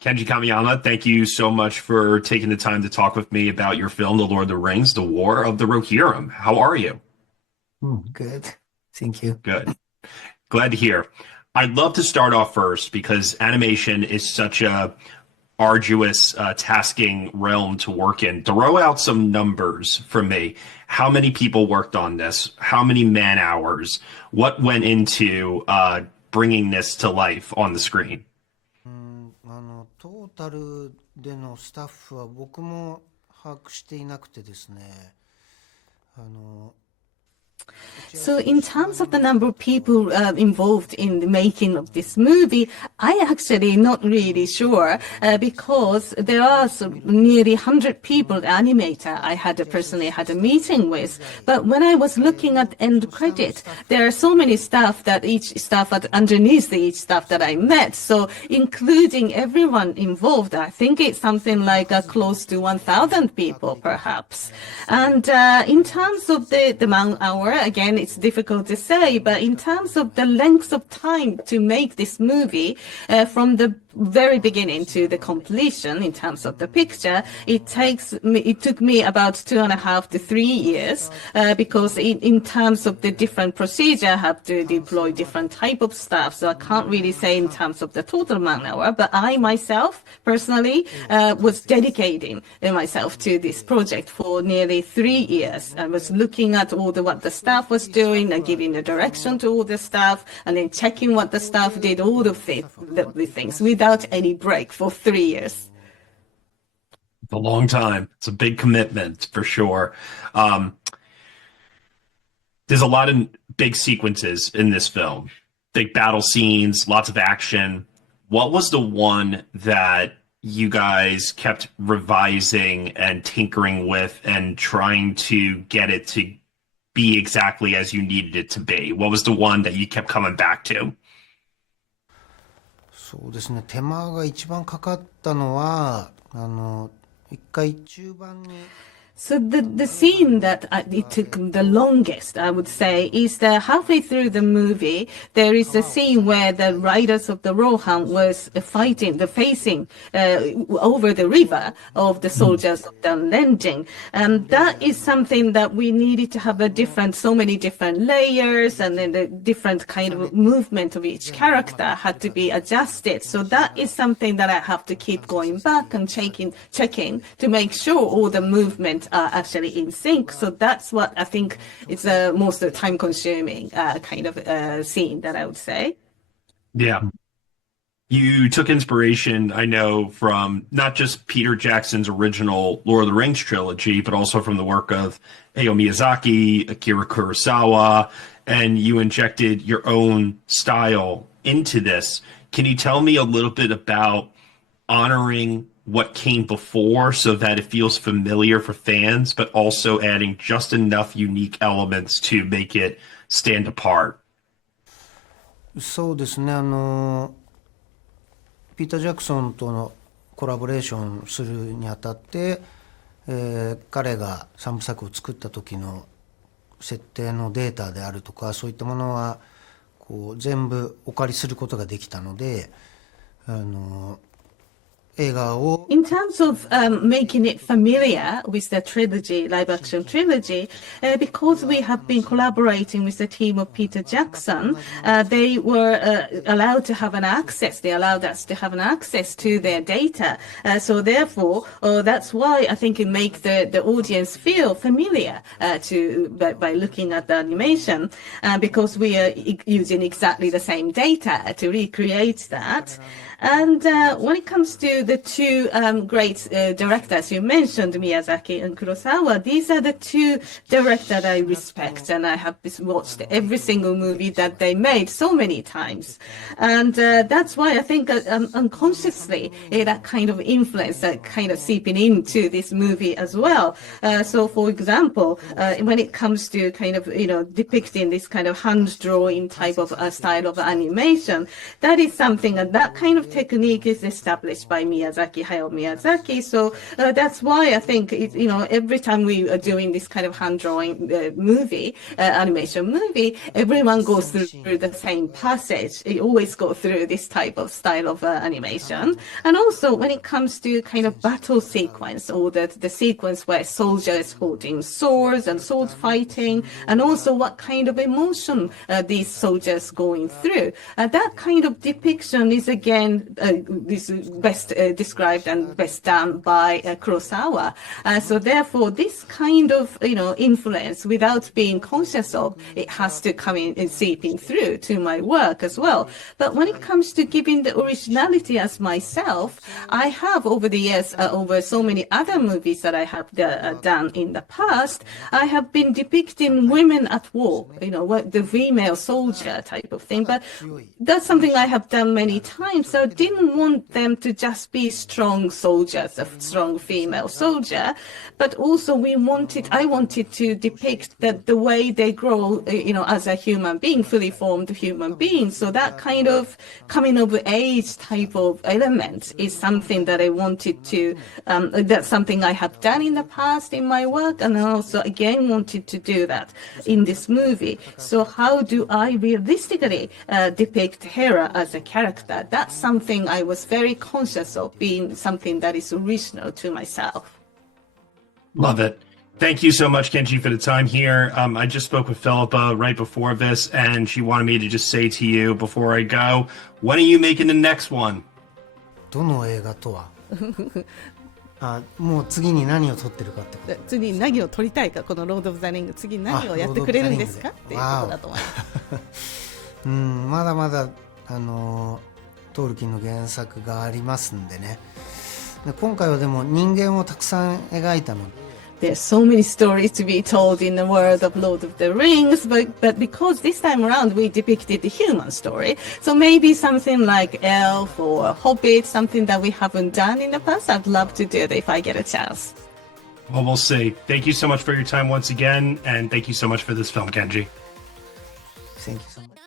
Kenji Kamiyama, thank you so much for taking the time to talk with me about your film, The Lord of the Rings, The War of the Rohirrim. How are you? Good. Thank you. Good. Glad to hear. I'd love to start off first because animation is such a arduous, tasking realm to work in. Throw out some numbers for me. How many people worked on this? How many man hours? What went into bringing this to life on the screen? トータルでのスタッフは僕も把握していなくてですね、あの So, in terms of the number of people involved in the making of this movie, I actually not really sure because there are nearly 100 people, the animator I had personally had a meeting with. But when I was looking at end credit, there are so many staff that each staff underneath each staff that I met. So, including everyone involved, I think it's something like close to 1,000 people, perhaps. And in terms of the man hour, again, it's difficult to say, but in terms of the length of time to make this movie, from the very beginning to the completion in terms of the picture, it took me about 2.5 to 3 years, because in terms of the different procedure, I have to deploy different type of staff. So I can't really say in terms of the total man hour, but I myself personally was dedicating myself to this project for nearly 3 years. I was looking at all what the staff was doing and giving the direction to all the staff and then checking what the staff did, all of the things without any break for 3 years. It's a long time. It's a big commitment for sure. There's a lot of big sequences in this film, big battle scenes, lots of action. What was the one that you guys kept revising and tinkering with and trying to get it to be exactly as you needed it to be? What was the one that you kept coming back to? そうですね、手間が一番かかったのは、一回中盤に So the scene that it took the longest, I would say, is that halfway through the movie, there is a scene where the riders of the Rohan was facing over the river of the soldiers of Dunlendings. And that is something that we needed to have so many different layers, and then the different kind of movement of each character had to be adjusted. So that is something that I have to keep going back and checking to make sure all the movement are actually in sync. So that's what I think is the most time-consuming kind of scene that I would say. Yeah. You took inspiration, I know, from not just Peter Jackson's original Lord of the Rings trilogy, but also from the work of Hayao Miyazaki, Akira Kurosawa, and you injected your own style into this. Can you tell me a little bit about honoring what came before so that it feels familiar for fans, but also adding just enough unique elements to make it stand apart? そうですね、ピーター・ジャクソンとのコラボレーションするにあたって、彼が三部作を作った時の設定のデータであるとか、そういったものはこう全部お借りすることができたので、In terms of making it familiar with the trilogy, live-action trilogy, because we have been collaborating with the team of Peter Jackson, they were allowed to have an access. They allowed us to have an access to their data. So therefore, that's why I think it makes the audience feel familiar by looking at the animation, because we are using exactly the same data to recreate that. And when it comes to the two great directors you mentioned, Miyazaki and Kurosawa, these are the two directors I respect, and I have watched every single movie that they made so many times. And that's why I think unconsciously that kind of influence that kind of seeping into this movie as well. So, for example, when it comes to kind of, depicting this kind of hand-drawing type of style of animation, that is something, and that kind of technique is established by Miyazaki, Hayao Miyazaki. So that's why I think, every time we are doing this kind of hand-drawing movie, animation movie, everyone goes through the same passage. You always go through this type of style of animation. And also when it comes to kind of battle sequence, or the sequence where soldiers holding swords and sword fighting, and also what kind of emotion these soldiers going through. That kind of depiction is again this best described and best done by Kurosawa. So therefore, this kind of influence, without being conscious of, it has to come in and seeping through to my work as well. But when it comes to giving the originality as myself, I have over the years, over so many other movies that I have done in the past, I have been depicting women at war, the female soldier type of thing. But that's something I have done many times. So I didn't want them to just be strong soldiers, a strong female soldier, but also I wanted to depict that the way they grow, as a human being, fully formed human being. So that kind of coming of age type of element is something that I wanted to, that's something I have done in the past in my work, and I also again wanted to do that in this movie. So how do I realistically depict Hera as a character? That's something I was very conscious of, being something that is original to myself. Love it. Thank you so much, Kenji, for the time here. I just spoke with Philippa right before this, and she wanted me to just say to you before I go, when are you making the next one? どの映画とはもう次に何を撮ってるかってこと。次に何を撮りたいか、このロード・オブ・ザ・リング、次に何をやってくれるんですかっていうことだと思います。まだまだトールキンの原作がありますんでね。で今回はでも人間をたくさん描いたので。There's so many stories to be told in the world of Lord of the Rings, but because this time around we depicted the human story, so maybe something like Elf or Hobbit, something that we haven't done in the past, I'd love to do it if I get a chance. Well, we'll see. Thank you so much for your time once again, and thank you so much for this film, Kenji. Thank you so much.